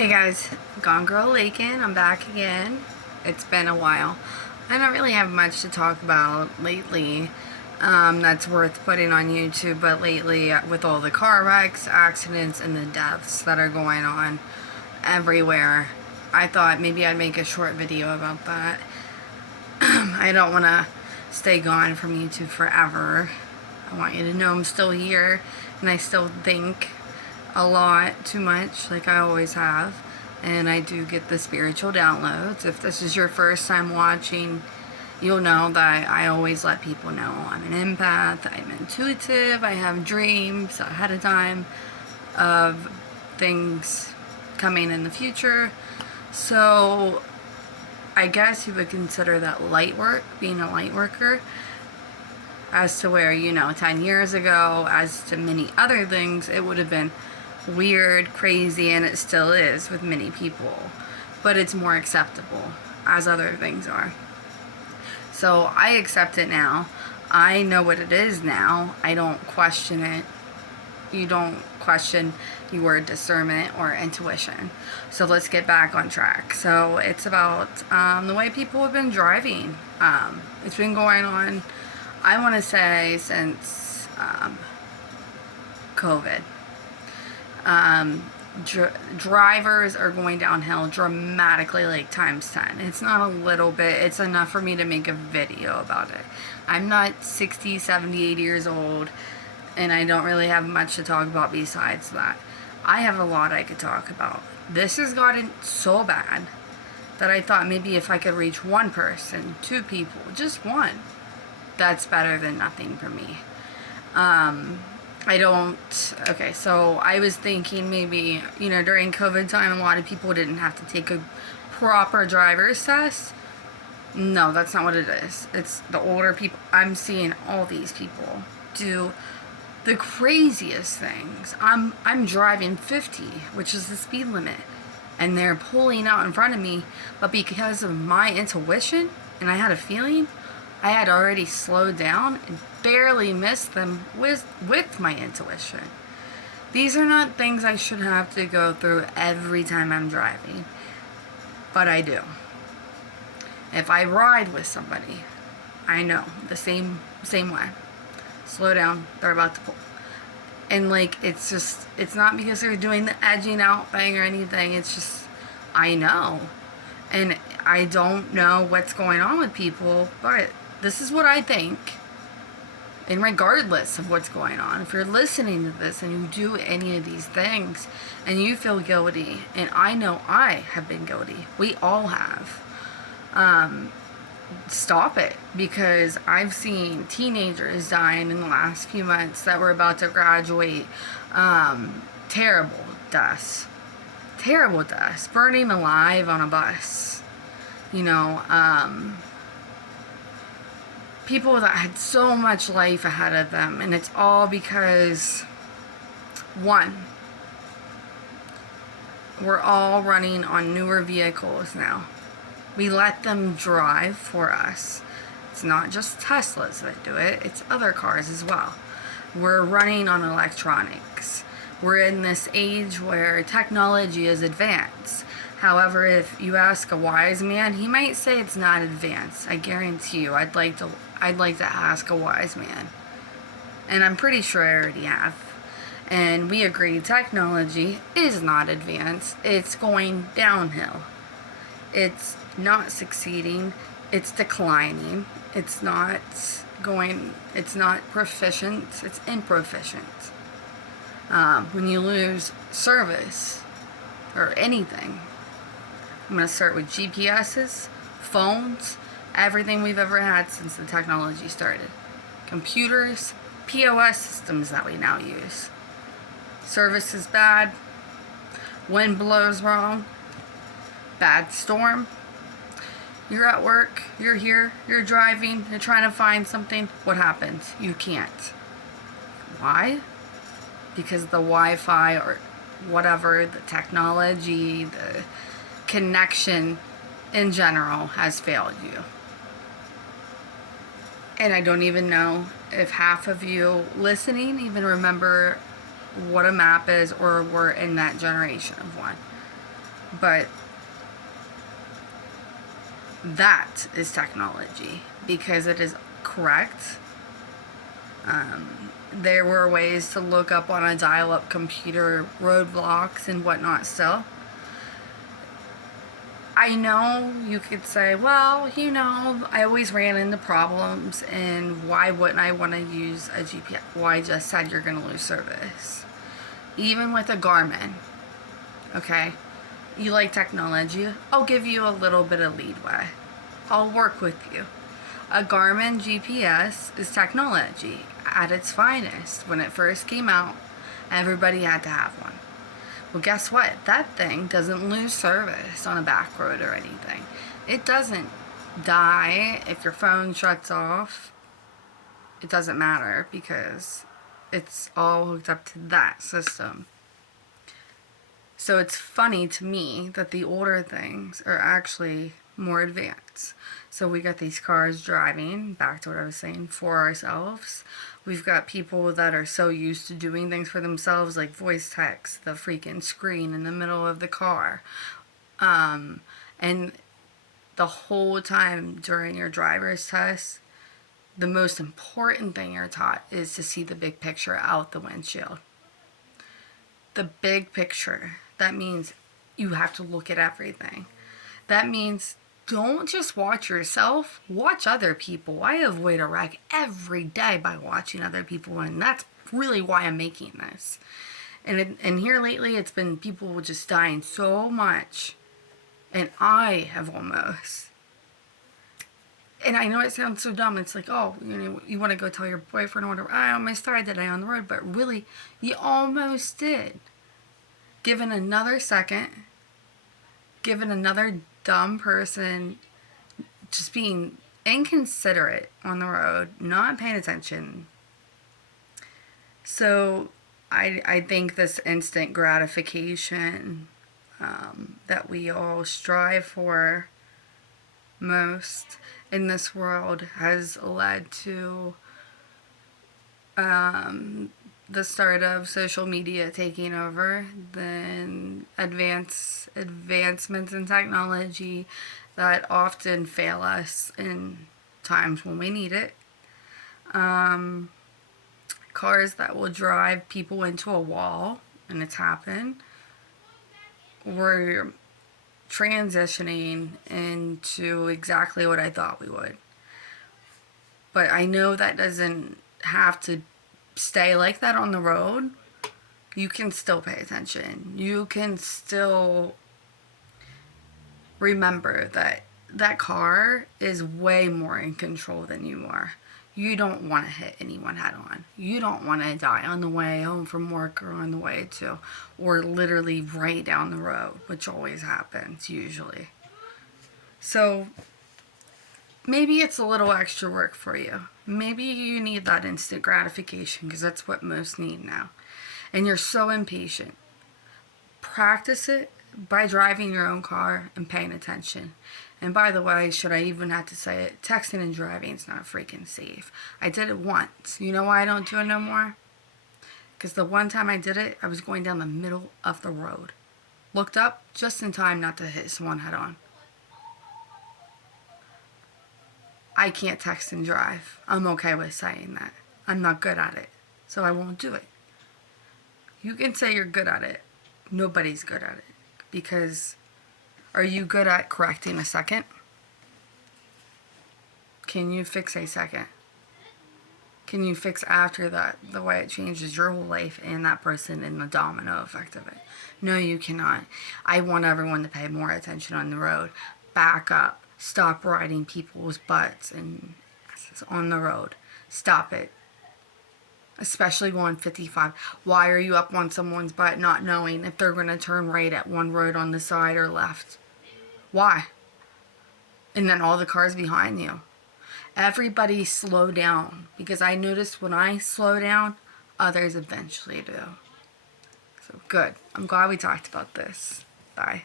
Hey guys, Gone Girl Lakin. I'm back again. It's been a while. I don't really have much to talk about lately that's worth putting on YouTube, but lately, with all the car wrecks, accidents, and the deaths that are going on everywhere, I thought maybe I'd make a short video about that. I don't want to stay gone from YouTube forever. I want you to know I'm still here, and I still think a lot, too much, like I always have, and I do get the spiritual downloads. If this is your first time watching, you'll know that I always let people know I'm an empath, I'm intuitive, I have dreams ahead of time of things coming in the future. So I guess you would consider that light work, being a light worker, as to where, 10 years ago, as to many other things, it would have been weird, crazy, and it still is with many people, but it's more acceptable as other things are. So I accept it now. I know what it is now. I don't question it. You don't question your discernment or intuition. So let's get back on track. So it's about the way people have been driving. It's been going on, I want to say, since COVID. Drivers are going downhill dramatically, like times 10. It's not a little bit, it's enough for me to make a video about it. I'm not 60, 70, 80 years old, and I don't really have much to talk about besides that. I have a lot I could talk about. This has gotten so bad that I thought maybe if I could reach one person, two people, just one, that's better than nothing for me. So I was thinking maybe, during COVID time, a lot of people didn't have to take a proper driver's test. No, that's not what it is. It's the older people. I'm seeing all these people do the craziest things. I'm driving 50, which is the speed limit, and they're pulling out in front of me, but because of my intuition, and I had a feeling, I had already slowed down and barely missed them with my intuition. These are not things I should have to go through every time I'm driving, but I do. If I ride with somebody, I know the same way. Slow down, they're about to pull. And it's not because they're doing the edging out thing or anything, it's just, I know. And I don't know what's going on with people, but this is what I think. And regardless of what's going on, if you're listening to this and you do any of these things and you feel guilty, and I know I have been guilty, we all have, stop it, because I've seen teenagers dying in the last few months that were about to graduate. Terrible deaths, burning alive on a bus, people that had so much life ahead of them, and it's all because, one, we're all running on newer vehicles now. We let them drive for us. It's not just Teslas that do it, it's other cars as well. We're running on electronics. We're in this age where technology is advanced. However, if you ask a wise man, he might say it's not advanced. I guarantee you, I'd like to ask a wise man. And I'm pretty sure I already have. And we agree technology is not advanced. It's going downhill. It's not succeeding. It's declining. It's not proficient. It's improficient. When you lose service or anything, I'm going to start with GPSs, phones, everything we've ever had since the technology started. Computers, POS systems that we now use. Service is bad. Wind blows wrong. Bad storm. You're at work, you're here, you're driving, you're trying to find something. What happens? You can't. Why? Because the Wi-Fi or whatever, the technology, the connection in general has failed you. And I don't even know if half of you listening even remember what a map is or were in that generation of one. But that is technology because it is correct. There were ways to look up on a dial-up computer roadblocks and whatnot still. I know you could say, well, I always ran into problems, and why wouldn't I want to use a GPS? Well, I just said you're going to lose service. Even with a Garmin, okay? You like technology, I'll give you a little bit of leadway. I'll work with you. A Garmin GPS is technology at its finest. When it first came out, everybody had to have one. Well, guess what? That thing doesn't lose service on a back road or anything. It doesn't die if your phone shuts off. It doesn't matter because it's all hooked up to that system. So it's funny to me that the older things are actually more advanced. So we got these cars driving, back to what I was saying, for ourselves. We've got people that are so used to doing things for themselves, like voice text, the freaking screen in the middle of the car. And the whole time during your driver's test, the most important thing you're taught is to see the big picture out the windshield. The big picture. That means you have to look at everything. That means don't just watch yourself, watch other people. I avoid a wreck every day by watching other people, and that's really why I'm making this. And here lately, it's been people just dying so much, and I have almost. And I know it sounds so dumb. It's like, oh, you want to go tell your boyfriend or whatever, I almost died today on the road, but really, you almost did. Given another second, given another dumb person just being inconsiderate on the road, not paying attention. So I think this instant gratification that we all strive for most in this world has led to the start of social media taking over, then advancements in technology that often fail us in times when we need it. Cars that will drive people into a wall, and it's happened. We're transitioning into exactly what I thought we would. But I know that doesn't have to stay like that on the road. You can still pay attention. You can still remember that that car is way more in control than you are. You don't want to hit anyone head on. You don't want to die on the way home from work or on the way to, or literally right down the road, which always happens usually. So maybe it's a little extra work for you. Maybe you need that instant gratification because that's what most need now. And you're so impatient. Practice it by driving your own car and paying attention. And by the way, should I even have to say it, texting and driving is not freaking safe. I did it once. You know why I don't do it no more? Because the one time I did it, I was going down the middle of the road. Looked up just in time not to hit someone head on. I can't text and drive. I'm okay with saying that. I'm not good at it, so I won't do it. You can say you're good at it. Nobody's good at it. Because are you good at correcting a second? Can you fix a second? Can you fix after that the way it changes your whole life and that person and the domino effect of it? No, you cannot. I want everyone to pay more attention on the road. Back up. Stop riding people's butts and on the road. Stop it. Especially going 55. Why are you up on someone's butt not knowing if they're going to turn right at one road on the side or left? Why? And then all the cars behind you. Everybody slow down. Because I noticed when I slow down, others eventually do. So good. I'm glad we talked about this. Bye.